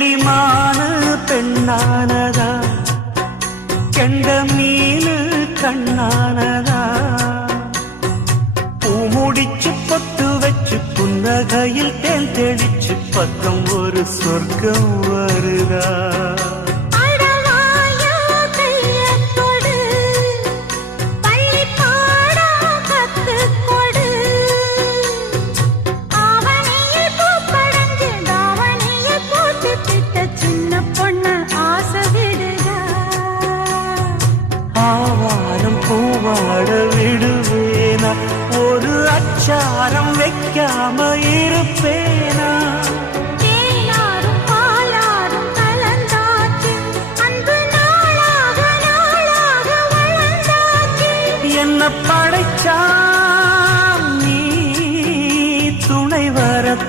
கிளிமான பெண்ணானதா கெண்ட மீனு கண்ணானதா பூ முடிச்சு பொட்டு வச்சு புன்னகையில் தேன் தெளிச்சு பக்கம் ஒரு சொர்க்கம் வருதா